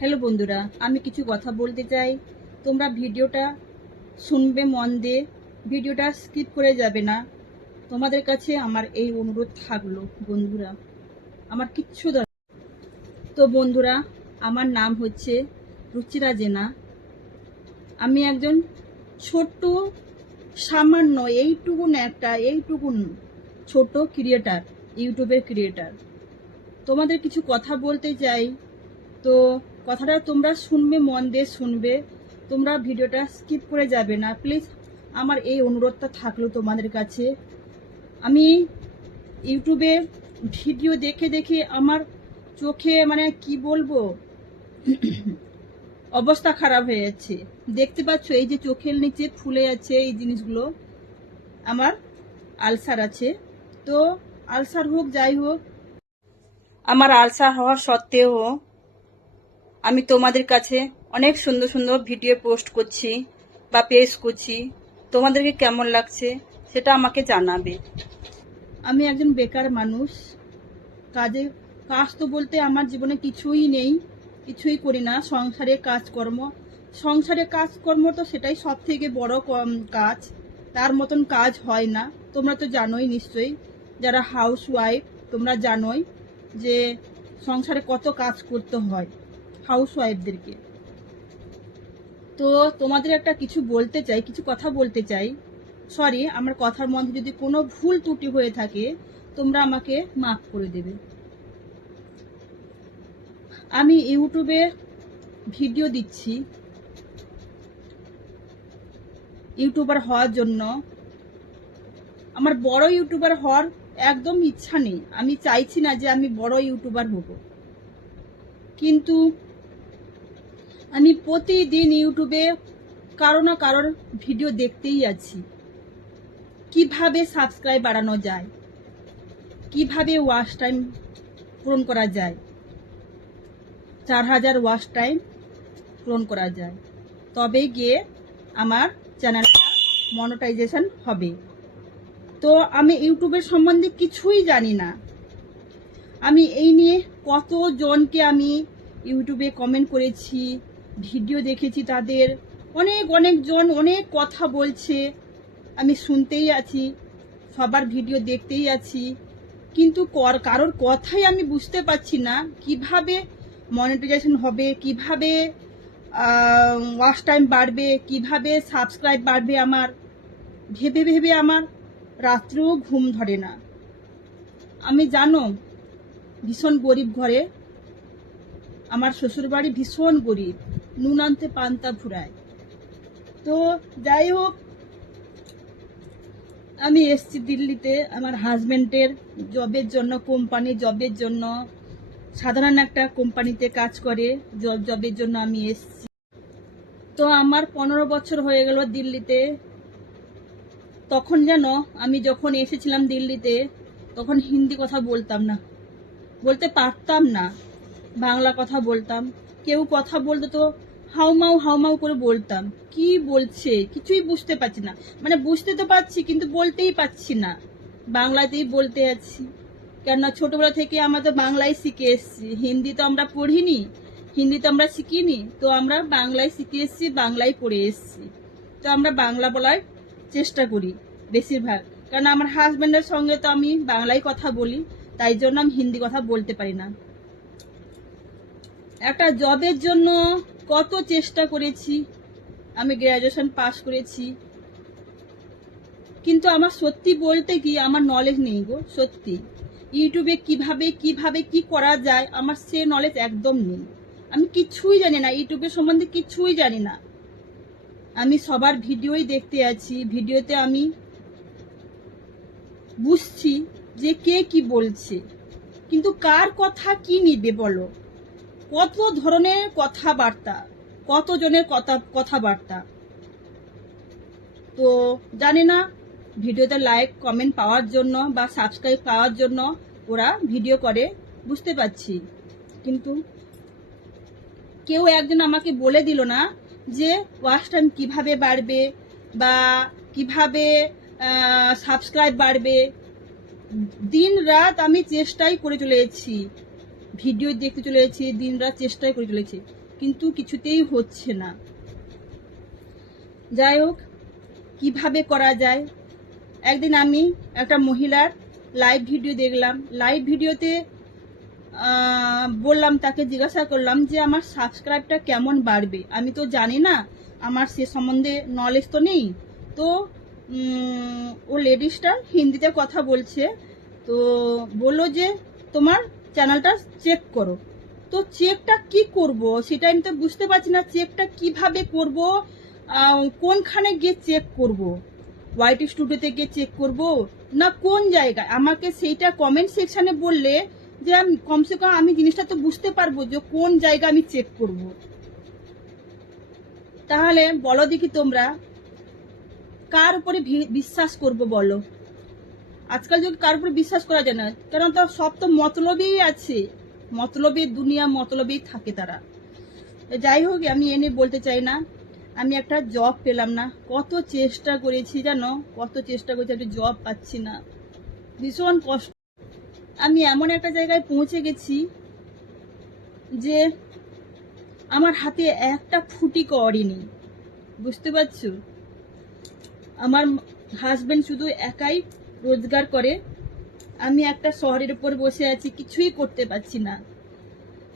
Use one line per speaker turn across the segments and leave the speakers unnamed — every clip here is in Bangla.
হ্যালো বন্ধুরা, আমি কিছু কথা বলতে চাই। তোমরা ভিডিওটা শুনবে মন দিয়ে, ভিডিওটা স্কিপ করে যাবে না। তোমাদের কাছে আমার এই অনুরোধ থাকল বন্ধুরা, আমার কিচ্ছু দরকার তো বন্ধুরা, আমার নাম হচ্ছে রুচিরা জেনা। আমি একজন ছোট্ট, সামান্য, এইটুকুন একটা, এইটুকুন ছোট ক্রিয়েটার ইউটিউবের ক্রিয়েটার তোমাদের কিছু কথা বলতে চাই। তো কথাটা তোমরা শুনবে, মন দিয়ে শুনবে। তোমরা ভিডিওটা স্কিপ করে যাবে না। প্লিজ আমার এই অনুরোধটা থাকল তোমাদের কাছে। আমি ইউটিউবে ভিডিও দেখে দেখে আমার চোখে মানে কি বলব? অবস্থা খারাপ হয়ে যাচ্ছে। দেখতে পাচ্ছ, এই যে চোখের নিচে ফুলে যাচ্ছে এই জিনিসগুলো। আমার আলসার আছে। তো আলসার হোক, যাই হোক, আমার আলসার হওয়া সত্ত্বেও আমি তোমাদের কাছে অনেক সুন্দর সুন্দর ভিডিও পোস্ট করছি বা পেশ করছি। তোমাদেরকে কেমন লাগছে সেটা আমাকে জানাবে। আমি একজন বেকার মানুষ। কাজে, কাজ তো বলতে আমার জীবনে কিছুই নেই, কিছুই করি না। সংসারে কাজকর্ম। সংসারে কাজকর্ম তো সেটাই সব থেকে বড় কাজ। তার মতন কাজ হয় না। তোমরা তো জানোই নিশ্চয়ই, যারা হাউস ওয়াইফ তোমরা জানোই যে সংসারে কত কাজ করতে হয়। হাউস ওয়াইফদেরকে তো তোমাদের একটা কিছু বলতে চাই, কিছু কথা বলতে চাই। সরি, আমার কথার মধ্যে যদি কোনো ভুল ত্রুটি হয়ে থাকে, তোমরা আমাকে মাফ করে দেবে। আমি ইউটিউবে ভিডিও দিচ্ছি। ইউটিউবার হওয়ার জন্য। আমার বড় ইউটিউবার হওয়ার একদম ইচ্ছা নেই। আমি চাইছি না যে আমি বড় ইউটিউবার হব। কিন্তু আমি প্রতিদিন ইউটিউবে কারও না কারোর ভিডিও দেখতেই আছি। কীভাবে সাবস্ক্রাইব বাড়ানো যায়? কীভাবে ওয়াচ টাইম পূরণ করা যায়? চার হাজার ওয়াচ টাইম পূরণ করা যায়। তবে গিয়ে আমার চ্যানেলটা মনিটাইজেশন হবে। তো আমি ইউটিউবের সম্বন্ধে কিছুই জানি না। আমি এই নিয়ে কতজনকে আমি ইউটিউবে কমেন্ট করেছি ভিডিও দেখেছি তাদের। অনেক, অনেকজন অনেক কথা বলছে। আমি শুনতেই আছি, সবার ভিডিও দেখতেই আছি। কিন্তু কর- কারোর কথাই আমি বুঝতে পারছি না। কীভাবে মনিটাইজেশন হবে, কীভাবে ওয়াশ টাইম বাড়বে, কীভাবে সাবস্ক্রাইব বাড়বে আমার? ভেবে ভেবে আমার রাত্রেও ঘুম ধরে না। আমি জানো, ভীষণ গরিব ঘরে। আমার শ্বশুরবাড়ি ভীষণ গরিব। নুন আনতে পান্তা ফুরায়। তো যাই হোক, আমি এসছি দিল্লিতে আমার হাজবেন্ডের জবের জন্য, কোম্পানি জবের জন্য। সাধারণ একটা কোম্পানিতে কাজ করে, জব, জবের জন্য আমি এসছি। তো আমার পনেরো বছর হয়ে গেল দিল্লিতে। তখন যেন আমি যখন এসেছিলাম দিল্লিতে, তখন হিন্দি কথা বলতাম না। বলতে পারতাম না, বাংলা কথা বলতাম। কেউ কথা বলতে তো হাউমাউ হাউমাউ করে বলতাম। কি বলছে? কিছুই বুঝতে পারছি না। মানে বুঝতে তো পারছি, কিন্তু বলতেই পারছি না। বাংলাতেই বলতে আছি। কেননা ছোটবেলা থেকে আমরা তো বাংলায় শিখে এসেছি। হিন্দি তো আমরা পড়িনি, হিন্দি তো আমরা শিখিনি। তো আমরা বাংলায় শিখে এসেছি, বাংলায় পড়ে এসেছি। তো আমরা বাংলা বলার চেষ্টা করি বেশিরভাগ। কারণ আমার হাজব্যান্ডের সঙ্গে তো আমি বাংলায় কথা বলি, তাই জন্য আমি হিন্দি কথা বলতে পারি না। একটা জবের জন্য কত চেষ্টা করেছি, আমি গ্র্যাজুয়েশন পাস করেছি। কিন্তু আমার সত্যি বলতে কি, আমার নলেজ নেই গো, সত্যি। ইউটিউবে কীভাবে কীভাবে, কি করা যায়, আমার সে নলেজ একদম নেই। আমি কিছুই জানি না ইউটিউবের সম্বন্ধে কিছুই জানি না। আমি সবার ভিডিওই দেখতে আছি, ভিডিওতে আমি বুঝছি যে কে কি বলছে। কিন্তু কার কথা কি নিবে বলো? কত ধরনের কথাবার্তা, কতজনের কথা, কথাবার্তা? তো জানি না, ভিডিওতে লাইক কমেন্ট পাওয়ার জন্য বা সাবস্ক্রাইব পাওয়ার জন্য ওরা ভিডিও করে, বুঝতে পারছি। কিন্তু কেউ একজন আমাকে বলে দিল না যে ওয়াচ টাইম কীভাবে বাড়বে বা কীভাবে সাবস্ক্রাইব বাড়বে। দিন রাত আমি চেষ্টাই করে চলেছি। ভিডিও দেখতে চলেছি দিন রাত চেষ্টাই করে চলেছি, কিন্তু কিছুতেই হচ্ছে না। যাই হোক, কীভাবে করা যায়? একদিন আমি একটা মহিলার লাইভ ভিডিও দেখলাম। লাইভ ভিডিওতে বললাম, তাকে জিজ্ঞাসা করলাম যে, আমার সাবস্ক্রাইবটা কেমন বাড়বে? আমি তো জানি না, আমার সে সম্বন্ধে নলেজ তো নেই। তো ও লেডিসটা হিন্দিতে কথা বলছে। তো বলল যে, তোমার চ্যানেলটা চেক করো। তো চেকটা কি করব সেটা আমি তো বুঝতে পারছি না চেকটা কীভাবে করব কোনখানে গিয়ে চেক করব? হোয়াইট স্টুডিওতে গিয়ে চেক করব না কোন জায়গায়? আমাকে সেইটা কমেন্ট সেকশনে বললে যে আমি কমসে কম আমি জিনিসটা তো বুঝতে পারব যে কোন জায়গা আমি চেক করব। তাহলে বলো দেখি তোমরা, কার উপরে বিশ্বাস করব বলো? আজকাল যদি কার উপরে বিশ্বাস করা যায় না, কারণ তো সব তো মতলবেই আছে। মতলবে দুনিয়া, মতলবেই থাকে তারা। যাই হোক, আমি এনে বলতে চাই না। আমি একটা জব পেলাম না। কত চেষ্টা করেছি জানো? কত চেষ্টা করেছি একটা জব পাচ্ছি না। ভীষণ কষ্ট। আমি এমন একটা জায়গায় পৌঁছে গেছি যে আমার হাতে একটা ফুটি করেনি বুঝতে পারছ? আমার হাজবেন্ড শুধু একাই রোজগার করে। আমি একটা শহরের উপর বসে আছি, কিছুই করতে পারছি না।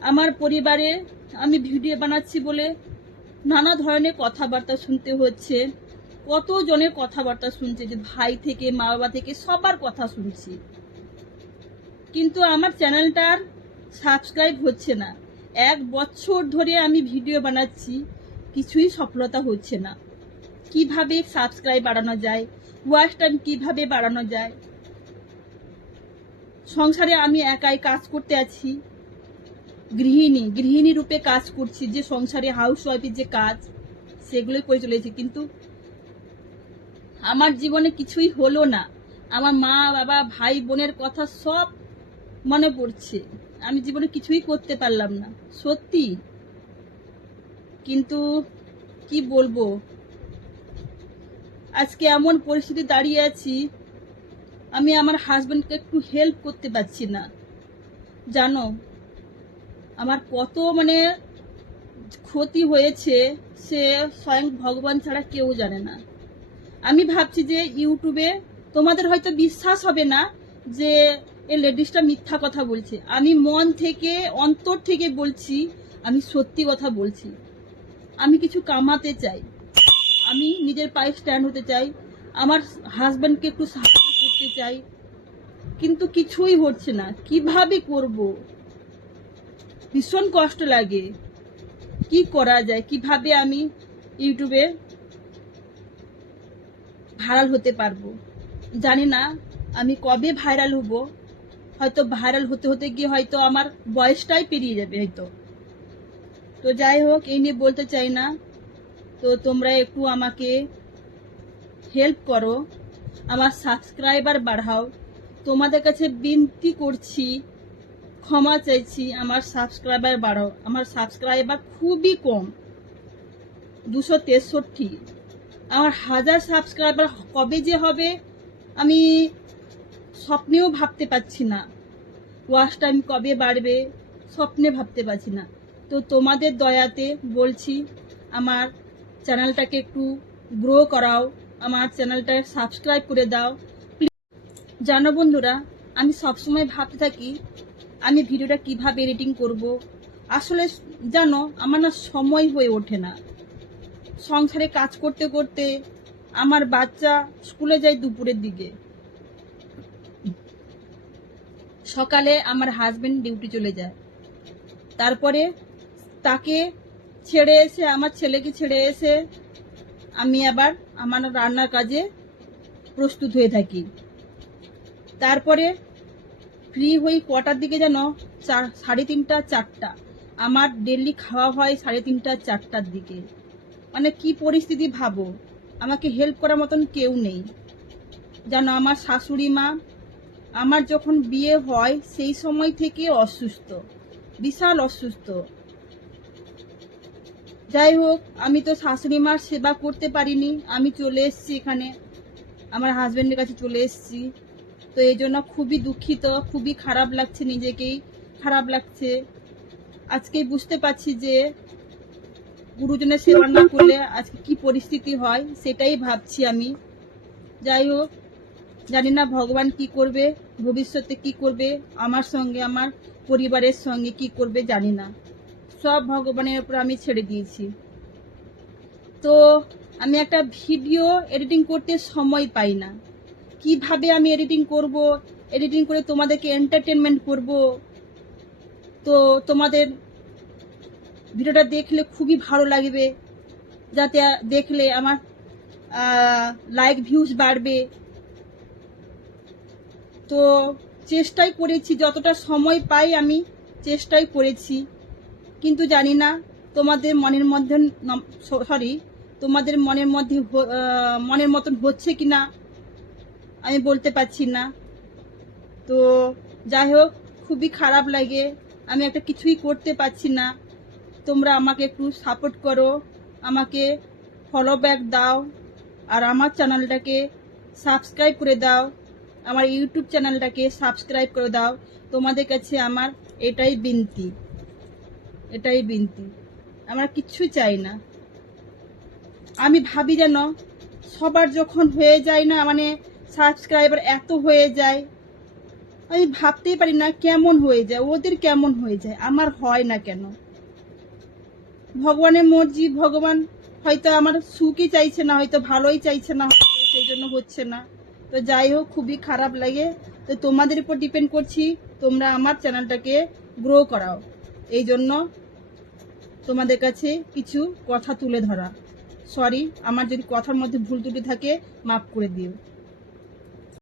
আমার পরিবারে আমি ভিডিও বানাচ্ছি বলে নানা ধরনের কথাবার্তা শুনতে হচ্ছে। কত জনের কথাবার্তা শুনছে যে ভাই থেকে মা বাবা থেকে, সবার কথা শুনছি। কিন্তু আমার চ্যানেলটার সাবস্ক্রাইব হচ্ছে না। এক বছর ধরে আমি ভিডিও বানাচ্ছি, কিছুই সফলতা হচ্ছে না। কীভাবে সাবস্ক্রাইব বাড়ানো যায়? ওয়াচ টাইম কীভাবে বাড়ানো যায়? সংসারে আমি একাই কাজ করতে আছি। গৃহিণী গৃহিণী রূপে কাজ করছি, যে সংসারে হাউস ওয়াইফের যে কাজ, সেগুলোই করে চলেছি। কিন্তু আমার জীবনে কিছুই হলো না। আমার মা, বাবা, ভাই, বোনের কথা সব মনে পড়ছে। আমি জীবনে কিছুই করতে পারলাম না। সত্যি? কিন্তু কি বলব? আজকে এমন পরিস্থিতি দাঁড়িয়ে আছি, আমি আমার হাজব্যান্ডকে একটু হেল্প করতে পারছি না। জানো, আমার কত মানে ক্ষতি হয়েছে, সে স্বয়ং ভগবান ছাড়া কেউ জানে না। আমি ভাবছি যে ইউটিউবে তোমাদের হয়তো বিশ্বাস হবে না যে এই লেডিসটা মিথ্যা কথা বলছে। আমি মন থেকে, অন্তর থেকে বলছি, আমি সত্যি কথা বলছি। আমি কিছু কামাতে চাই। আমি নিজের পায়ে স্ট্যান্ড হতে চাই, আমার হাজব্যান্ডকে একটু সাহায্য করতে চাই, কিন্তু কিছুই হচ্ছে না। কীভাবে করব? ভীষণ কষ্ট লাগে। কি করা যায়? কীভাবে আমি ইউটিউবে ভাইরাল হতে পারব? জানি না, আমি কবে ভাইরাল হব? হয়তো ভাইরাল হতে হতে গিয়ে হয়তো আমার বয়সটাই পেরিয়ে যাবে হয়তো। তো যাই হোক, এই নিয়ে বলতে চাই না। তো তোমরা একটু আমাকে হেল্প করো। আমার সাবস্ক্রাইবার বাড়াও। তোমাদের কাছে বিনতি করছি, ক্ষমা চাইছি, আমার সাবস্ক্রাইবার বাড়াও। আমার সাবস্ক্রাইবার খুবই কম, দুশো তেষট্টি। আমার হাজার সাবস্ক্রাইবার কবে যে হবে, আমি স্বপ্নেও ভাবতে পারছি না। ওয়াচ টাইম কবে বাড়বে, স্বপ্নে ভাবতে পারছি না। তো তোমাদের দয়াতে বলছি, আমার চ্যানেলটাকে একটু গ্রো করাও, আমার চ্যানেলটা সাবস্ক্রাইব করে দাও। জানো বন্ধুরা, আমি সবসময় ভাবতে থাকি, আমি ভিডিওটা কীভাবে এডিটিং করব? আসলে জানো, আমার না সময় হয়ে ওঠে না। সংসারে কাজ করতে করতে আমার বাচ্চা স্কুলে যায় দুপুরের দিকে। সকালে আমার হাজবেন্ড ডিউটি চলে যায়। তারপরে তাকে ছেড়ে এসে, আমার ছেলেকে ছেড়ে এসে আমি আবার আমার রান্নার কাজে প্রস্তুত হয়ে থাকি। তারপরে ফ্রি হই কটার দিকে যেন? চার, সাড়ে তিনটা, চারটা। আমার ডেলি খাওয়া হয় সাড়ে তিনটা, চারটার দিকে। মানে কি পরিস্থিতি ভাবো? আমাকে হেল্প করার মতন কেউ নেই। যেন আমার শাশুড়ি মা আমার যখন বিয়ে হয়, সেই সময় থেকে অসুস্থ, বিশাল অসুস্থ। যাই হোক, আমি তো শাশুড়ি মার সেবা করতে পারিনি। আমি চলে এসেছি এখানে। আমার হাজবেন্ডের কাছে চলে এসেছি। তো এই জন্য খুবই দুঃখিত, খুবই খারাপ লাগছে নিজেকেই। খারাপ লাগছে। আজকে বুঝতে পারছি যে গুরুজনের সেবা না করলে আজকে কি পরিস্থিতি হয়, সেটাই ভাবছি আমি। যাই হোক, জানি না ভগবান কি করবে, ভবিষ্যতে কি করবে, আমার সঙ্গে, আমার পরিবারের সঙ্গে কি করবে জানি না। সব ভগবানের উপর আমি ছেড়ে দিয়েছি। তো আমি একটা ভিডিও এডিটিং করতে সময় পাই না। কীভাবে আমি এডিটিং করব? এডিটিং করে তোমাদেরকে এন্টারটেনমেন্ট করব? তো তোমাদের ভিডিওটা দেখলে খুবই ভালো লাগবে। যাতে দেখলে আমার লাইক ভিউজ বাড়বে। তো চেষ্টাই করেছি, যতটা সময় পাই আমি চেষ্টাই করেছি। কিন্তু জানি না তোমাদের মনের মধ্যে সরি তোমাদের মনের মধ্যে মনের মতন হচ্ছে কি না আমি বলতে পারছি না। তো যাই হোক, খুবই খারাপ লাগে। আমি একটা কিছুই করতে পারছি না। তোমরা আমাকে একটু সাপোর্ট করো, আমাকে ফলো ব্যাক দাও, আর আমার চ্যানেলটাকে সাবস্ক্রাইব করে দাও, আমার ইউটিউব চ্যানেলটাকে সাবস্ক্রাইব করে দাও। তোমাদের কাছে আমার এটাই বিনতি। এটাই বিনতি। আমরা কিচ্ছু চাই না। আমি ভাবি যেন সবার যখন হয়ে যায় না মানে সাবস্ক্রাইবার এত হয়ে যায়, আমি ভাবতেই পারি না কেমন হয়ে যায়, ওদের কেমন হয়ে যায়, আমার হয় না কেন? ভগবানের মর্জি, ভগবান হয়তো আমার সুখই চাইছে না, হয়তো ভালোই চাইছে না সেই জন্য হচ্ছে না। তো যাই হোক, খুবই খারাপ লাগে। তো তোমাদের উপর ডিপেন্ড করছি, তোমরা আমার চ্যানেলটাকে গ্রো করাও। এই জন্য তোমাদের কাছে কিছু কথা তুলে ধরা। সরি আমার যদি কথার মধ্যে ভুল ত্রুটি থাকে, মাফ করে দিও।